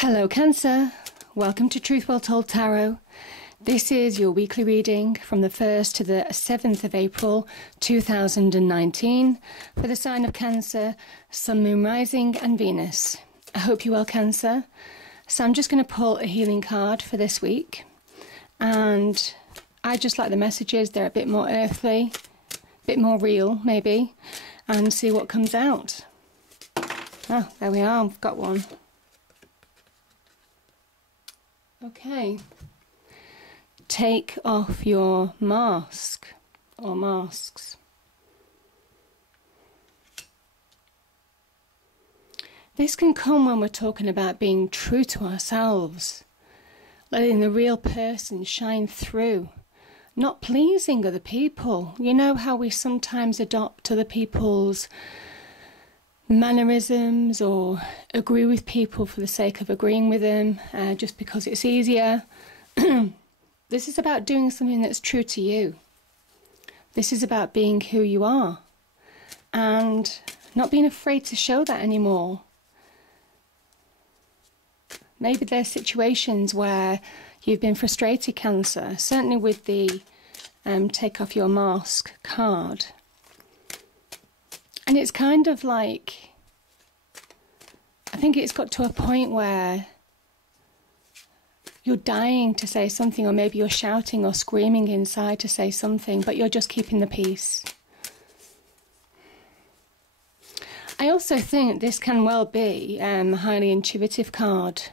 Hello Cancer, welcome to Truth Well Told Tarot. This is your weekly reading from the 1st to the 7th of April 2019 for the sign of Cancer, Sun, Moon, Rising and Venus. I hope you're well, Cancer. So I'm just going to pull a healing card for this week, and I just like the messages. They're a bit more earthly, a bit more real maybe, and see what comes out. Oh, there we are, I've got one. Okay, take off your mask or masks. This can come when we're talking about being true to ourselves, letting the real person shine through, not pleasing other people. You know how we sometimes adopt other people's mannerisms or agree with people for the sake of agreeing with them, just because it's easier. This is about doing something that's true to you. This is about being who you are and not being afraid to show that anymore. Maybe there's situations where you've been frustrated, Cancer, certainly with the take off your mask card. And it's kind of like, I think it's got to a point where you're dying to say something, or maybe you're shouting or screaming inside to say something, but you're just keeping the peace. I also think this can well be a highly intuitive card.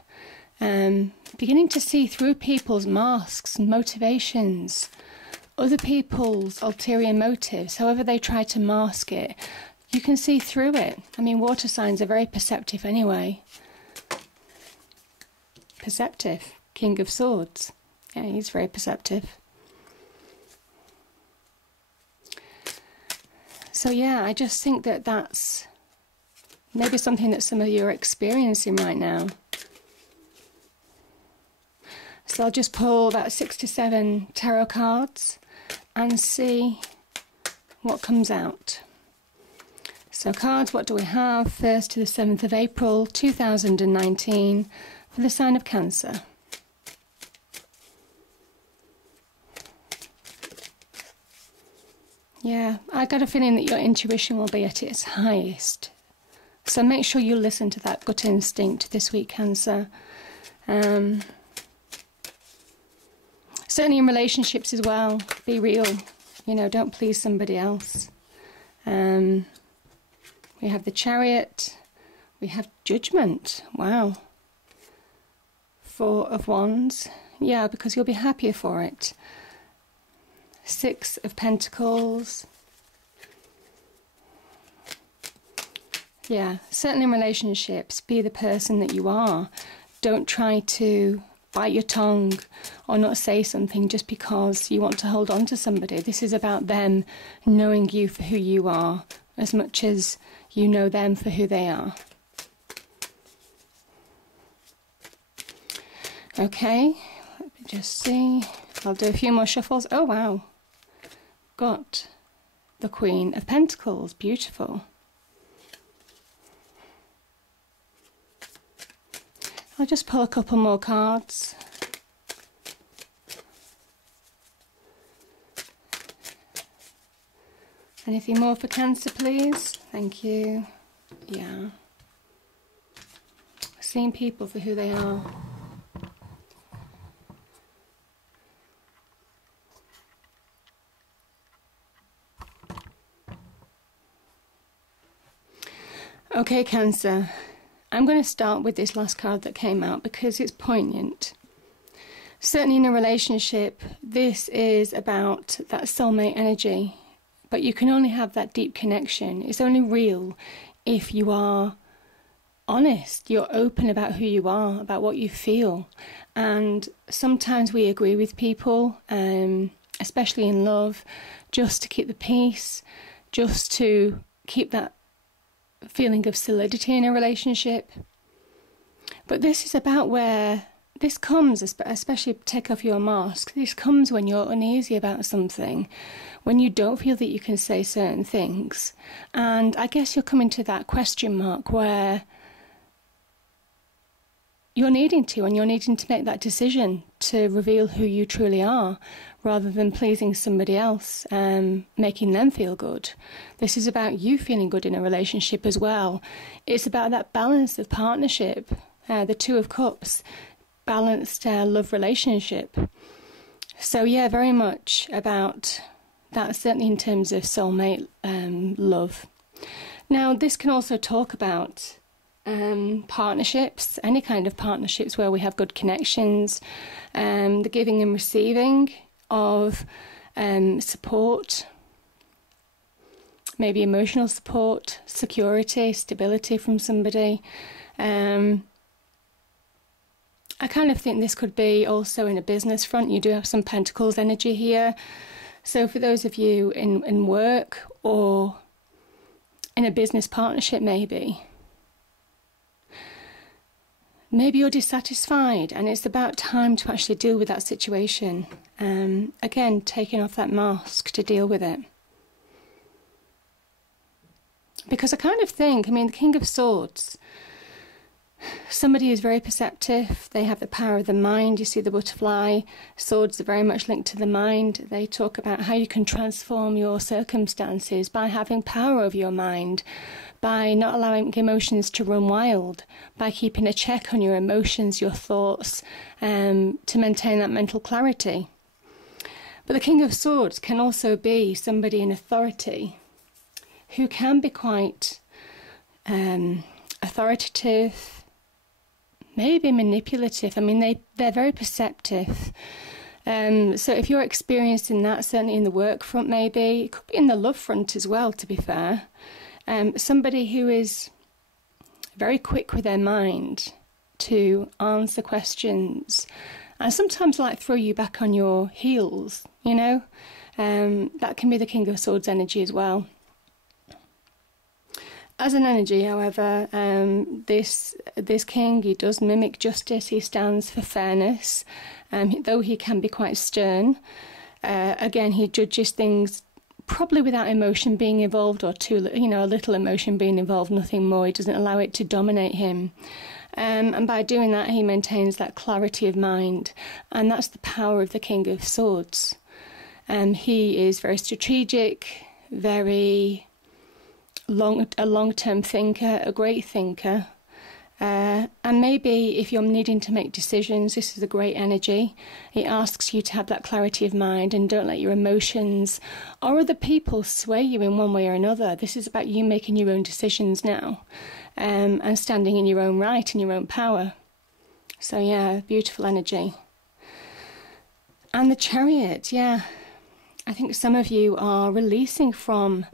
Beginning to see through people's masks, motivations, other people's ulterior motives, however they try to mask it. You can see through it. I mean, water signs are very perceptive anyway. Perceptive. King of Swords. Yeah, he's very perceptive. So yeah, I just think that that's maybe something that some of you are experiencing right now. So I'll just pull about 6 to 7 tarot cards and see what comes out. So cards, what do we have? 1st to the 7th of April 2019 for the sign of Cancer. Yeah, I got a feeling that your intuition will be at its highest. So make sure you listen to that gut instinct this week, Cancer. Certainly in relationships as well, be real. You know, don't please somebody else. We have the Chariot, we have Judgment, wow. 4 of Wands, yeah, because you'll be happier for it. 6 of Pentacles. Yeah, certainly in relationships, be the person that you are. Don't try to bite your tongue or not say something just because you want to hold on to somebody. This is about them knowing you for who you are as much as you know them for who they are. Okay, let me just see. I'll do a few more shuffles. Oh wow, got the Queen of Pentacles. Beautiful. I'll just pull a couple more cards. Anything more for Cancer, please? Thank you. Yeah. Seeing people for who they are. Okay, Cancer. I'm going to start with this last card that came out because it's poignant. Certainly in a relationship, this is about that soulmate energy. But you can only have that deep connection. It's only real if you are honest, you're open about who you are, about what you feel. And sometimes we agree with people, especially in love, just to keep the peace, just to keep that feeling of solidity in a relationship. But this is about where this comes, especially take off your mask, this comes when you're uneasy about something, when you don't feel that you can say certain things. And I guess you're coming to that question mark where you're needing to, and you're needing to make that decision to reveal who you truly are, rather than pleasing somebody else, making them feel good. This is about you feeling good in a relationship as well. It's about that balance of partnership, the Two of Cups, balanced love relationship. So yeah, very much about that, certainly in terms of soulmate love. Now, this can also talk about partnerships, any kind of partnerships where we have good connections, the giving and receiving of support, maybe emotional support, security, stability from somebody. I kind of think this could be also in a business front. You do have some Pentacles energy here. So for those of you in work or in a business partnership, maybe you're dissatisfied and it's about time to actually deal with that situation. Again, taking off that mask to deal with it. Because I kind of think, the King of Swords, somebody who's very perceptive, they have the power of the mind. You see the butterfly, swords are very much linked to the mind. They talk about how you can transform your circumstances by having power over your mind, by not allowing emotions to run wild, by keeping a check on your emotions, your thoughts, to maintain that mental clarity. But the King of Swords can also be somebody in authority who can be quite authoritative, maybe manipulative. They're very perceptive. So if you're experiencing that, certainly in the work front, maybe it could be in the love front as well, to be fair. Somebody who is very quick with their mind to answer questions and sometimes like throw you back on your heels, that can be the King of Swords energy as well. As an energy, however, this king, he does mimic justice. He stands for fairness, though he can be quite stern. Again, he judges things probably without emotion being involved, or a little emotion being involved, nothing more. He doesn't allow it to dominate him. And by doing that, he maintains that clarity of mind. And that's the power of the King of Swords. He is very strategic, very a long-term thinker, a great thinker. And maybe if you're needing to make decisions, this is a great energy. It asks you to have that clarity of mind and don't let your emotions or other people sway you in one way or another. This is about you making your own decisions now, and standing in your own right, in your own power. So yeah, beautiful energy. And the Chariot, yeah. I think some of you are releasing from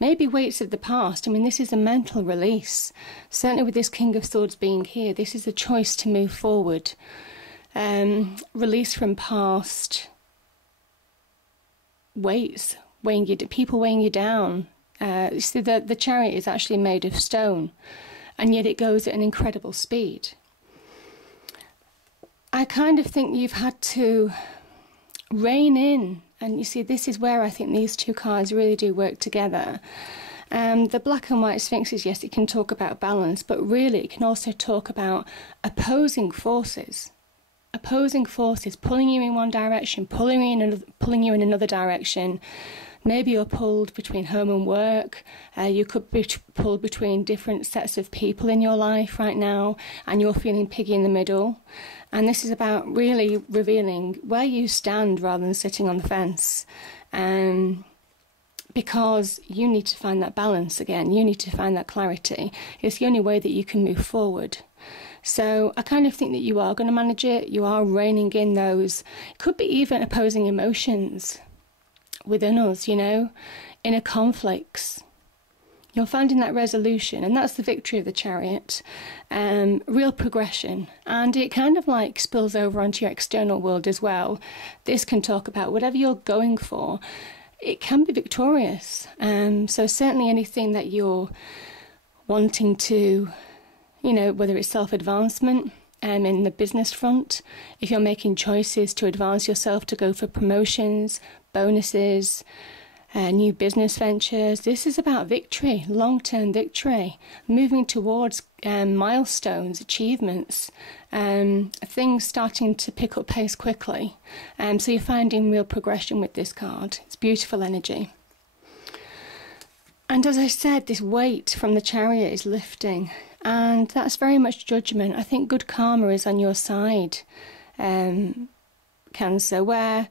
maybe weights of the past. This is a mental release. Certainly with this King of Swords being here, this is a choice to move forward. Release from past weights, people weighing you down. You see, the Chariot is actually made of stone, and yet it goes at an incredible speed. I kind of think you've had to rein in. And you see, this is where I think these two cards really do work together. The black and white sphinxes, yes, it can talk about balance, but really it can also talk about opposing forces. Opposing forces, pulling you in one direction, pulling you in another direction. Maybe you're pulled between home and work. You could be pulled between different sets of people in your life right now, and you're feeling piggy in the middle. And this is about really revealing where you stand rather than sitting on the fence. Because you need to find that balance again. You need to find that clarity. It's the only way that you can move forward. So I kind of think that you are going to manage it. You are reining in those. It could be even opposing emotions within us, inner conflicts. You're finding that resolution, and that's the victory of the Chariot. Real progression, and it kind of like spills over onto your external world as well. This can talk about whatever you're going for. It can be victorious. So certainly anything that you're wanting to, whether it's self-advancement, in the business front, if you're making choices to advance yourself, to go for promotions, bonuses, new business ventures. This is about victory, long-term victory, moving towards milestones, achievements, things starting to pick up pace quickly. So you're finding real progression with this card. It's beautiful energy. And as I said, this weight from the Chariot is lifting, and that's very much judgment. I think good karma is on your side, Cancer, where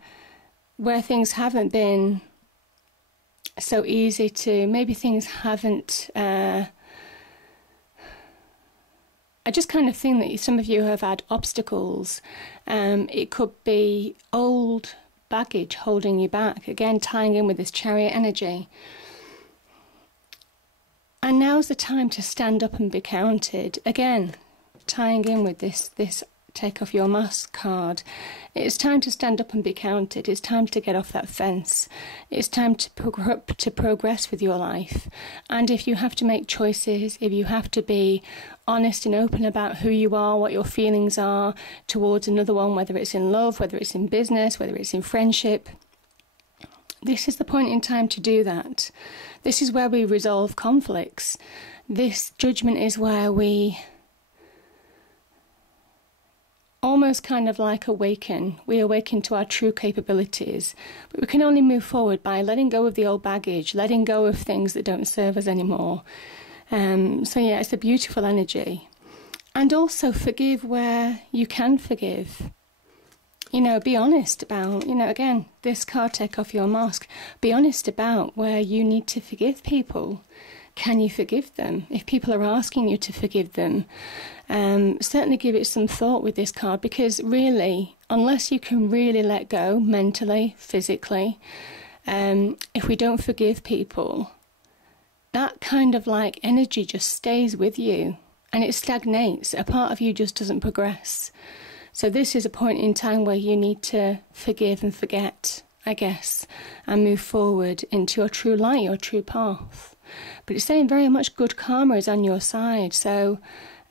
things haven't been so easy to, maybe things haven't, I just kind of think that some of you have had obstacles. It could be old baggage holding you back, again tying in with this Chariot energy. And now's the time to stand up and be counted. Again, tying in with this take off your mask card. It's time to stand up and be counted. It's time to get off that fence. It's time to progress with your life. And if you have to make choices, if you have to be honest and open about who you are, what your feelings are towards another one, whether it's in love, whether it's in business, whether it's in friendship, this is the point in time to do that. This is where we resolve conflicts. This judgment is where we almost kind of like awaken. We awaken to our true capabilities. But we can only move forward by letting go of the old baggage, letting go of things that don't serve us anymore. So yeah, it's a beautiful energy. And also forgive where you can forgive. You know, be honest about, you know, again, this card, take off your mask. Be honest about where you need to forgive people. Can you forgive them? If people are asking you to forgive them, certainly give it some thought with this card, because really, unless you can really let go mentally, physically, if we don't forgive people, that kind of like energy just stays with you and it stagnates. A part of you just doesn't progress. So this is a point in time where you need to forgive and forget, I guess, and move forward into your true light, your true path. But it's saying very much good karma is on your side. So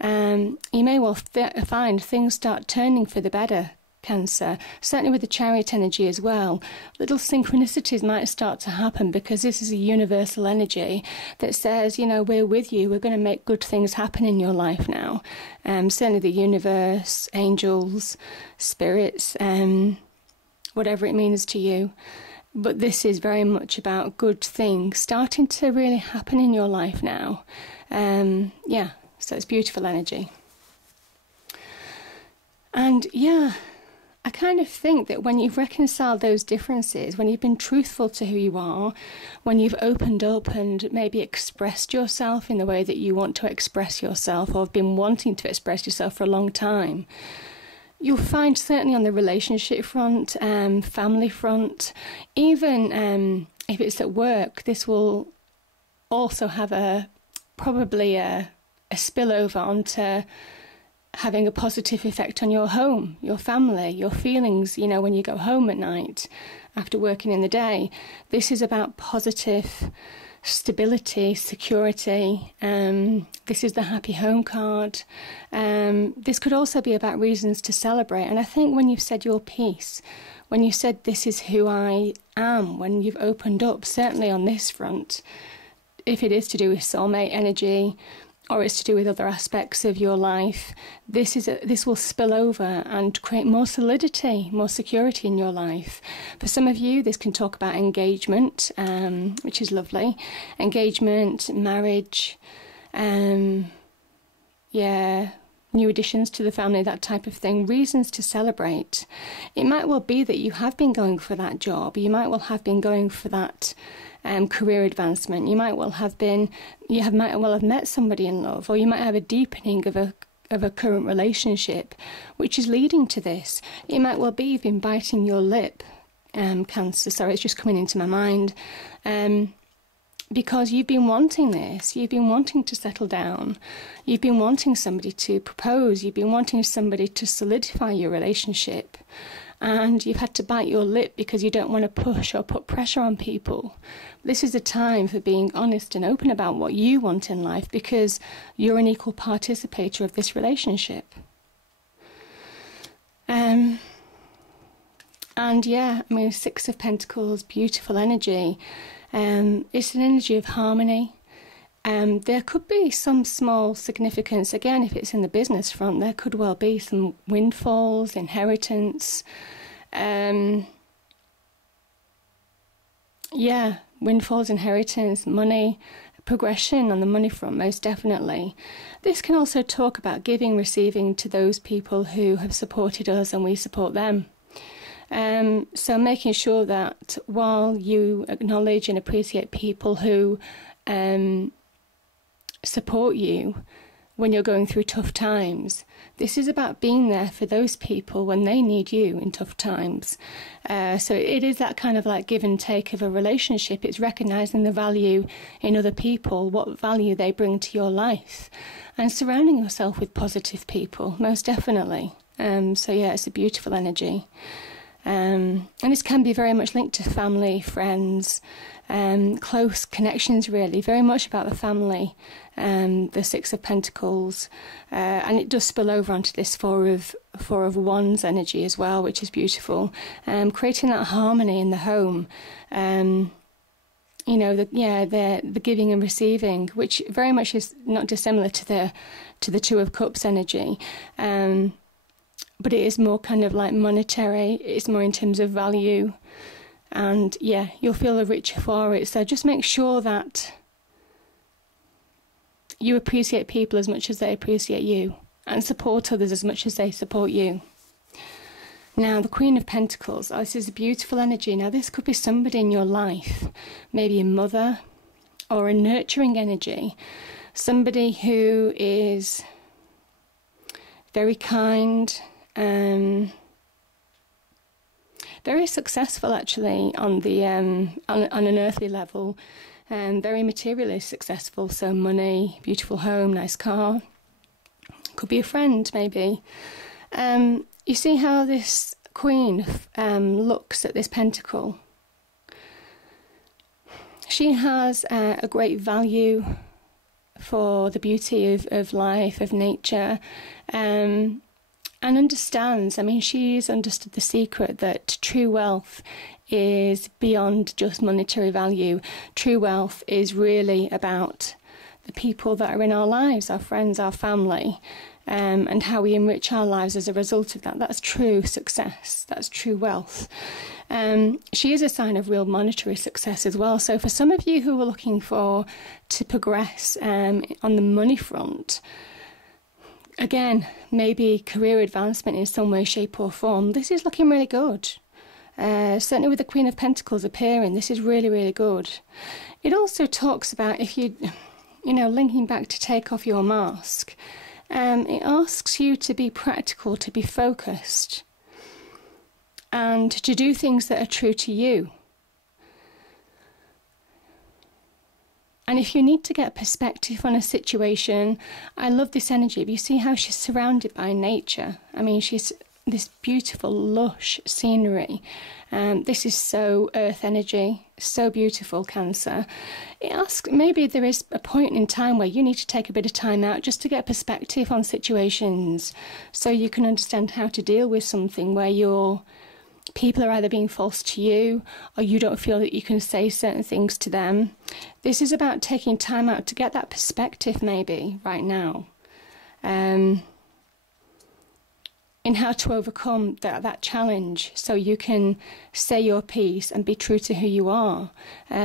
you may well find things start turning for the better, Cancer. Certainly with the Chariot energy as well. Little synchronicities might start to happen, because this is a universal energy that says, you know, we're with you. We're going to make good things happen in your life now. Certainly the universe, angels, spirits, whatever it means to you. But this is very much about good things starting to really happen in your life now. Yeah, so it's beautiful energy. And yeah, I kind of think that when you've reconciled those differences, when you've been truthful to who you are, when you've opened up and maybe expressed yourself in the way that you want to express yourself, or have been wanting to express yourself for a long time, you'll find certainly on the relationship front, family front, even if it's at work, this will also have probably a spillover onto having a positive effect on your home, your family, your feelings, you know, when you go home at night after working in the day. This is about positive stability, security. This is the happy home card. This could also be about reasons to celebrate. And I think when you've said your piece, when you said this is who I am, when you've opened up, certainly on this front, if it is to do with soulmate energy, or it's to do with other aspects of your life, this will spill over and create more solidity, more security in your life. For some of you, this can talk about engagement, which is lovely. Engagement, marriage, yeah, new additions to the family, that type of thing, reasons to celebrate. It might well be that you have been going for that job. You might well have been going for that career advancement. You might well have met somebody in love, or you might have a deepening of a current relationship, which is leading to this. It might well be you've been biting your lip, Cancer. Sorry, it's just coming into my mind. Because you've been wanting this, you've been wanting to settle down, you've been wanting somebody to propose, you've been wanting somebody to solidify your relationship, and you've had to bite your lip because you don't want to push or put pressure on people. This is a time for being honest and open about what you want in life, because you're an equal participator of this relationship. And yeah, I mean, Six of Pentacles, beautiful energy. It's an energy of harmony. There could be some small significance, again, if it's in the business front, there could well be some windfalls, inheritance. Windfalls, inheritance, money, progression on the money front, most definitely. This can also talk about giving, receiving to those people who have supported us and we support them. So making sure that while you acknowledge and appreciate people who support you when you're going through tough times, this is about being there for those people when they need you in tough times. So it is that kind of like give and take of a relationship. It's recognising the value in other people, what value they bring to your life, and surrounding yourself with positive people, most definitely. It's a beautiful energy. And this can be very much linked to family, friends, close connections, really, very much about the family, the Six of Pentacles, and it does spill over onto this Four of Wands energy as well, which is beautiful, creating that harmony in the home, the giving and receiving, which very much is not dissimilar to the Two of Cups energy, but it is more kind of like monetary, it's more in terms of value, and you'll feel the richer for it. So just make sure that you appreciate people as much as they appreciate you, and support others as much as they support you. Now, the Queen of Pentacles, this is a beautiful energy. Now, this could be somebody in your life, maybe a mother or a nurturing energy, somebody who is very kind, very successful actually on the on an earthly level, very materially successful, so money, beautiful home, nice car. Could be a friend maybe. You see how this Queen looks at this pentacle. She has a great value for the beauty of life, of nature, and understands, she's understood the secret that true wealth is beyond just monetary value. True wealth is really about the people that are in our lives, our friends, our family, and how we enrich our lives as a result of that. That's true success, that's true wealth. She is a sign of real monetary success as well. So for some of you who are looking to progress on the money front, again, maybe career advancement in some way, shape or form, this is looking really good. Certainly with the Queen of Pentacles appearing, this is really, really good. It also talks about, if linking back to take off your mask, it asks you to be practical, to be focused, and to do things that are true to you. And if you need to get perspective on a situation, I love this energy. You see how she's surrounded by nature. She's this beautiful, lush scenery. This is so earth energy, so beautiful, Cancer. It asks, maybe there is a point in time where you need to take a bit of time out just to get perspective on situations, so you can understand how to deal with something where people are either being false to you, or you don't feel that you can say certain things to them. This is about taking time out to get that perspective maybe right now, in how to overcome that challenge, so you can say your piece and be true to who you are,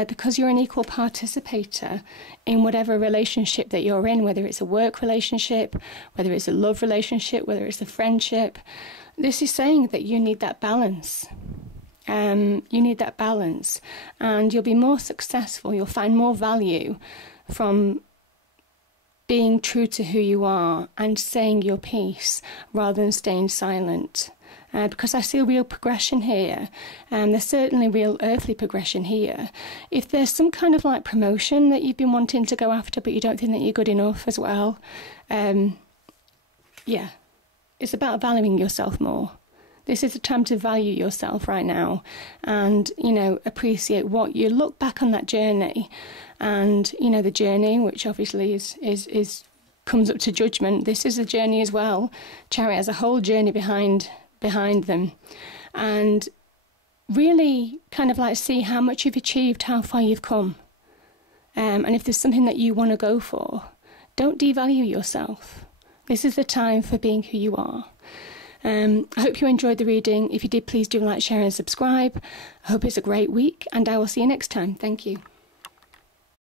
because you're an equal participator in whatever relationship that you're in, whether it's a work relationship, whether it's a love relationship, whether it's a friendship. This is saying that you need that balance. You need that balance, and you'll be more successful. You'll find more value from being true to who you are and saying your piece rather than staying silent. Because I see a real progression here, and there's certainly real earthly progression here. If there's some kind of like promotion that you've been wanting to go after, but you don't think that you're good enough as well, it's about valuing yourself more. This is a time to value yourself right now, and, appreciate what you look back on that journey, and, the journey, which obviously is comes up to judgment. This is a journey as well. Chariot has a whole journey behind them, and really kind of like see how much you've achieved, how far you've come. And if there's something that you want to go for, don't devalue yourself. This is the time for being who you are. I hope you enjoyed the reading. If you did, please do like, share and subscribe. I hope it's a great week, and I will see you next time. Thank you.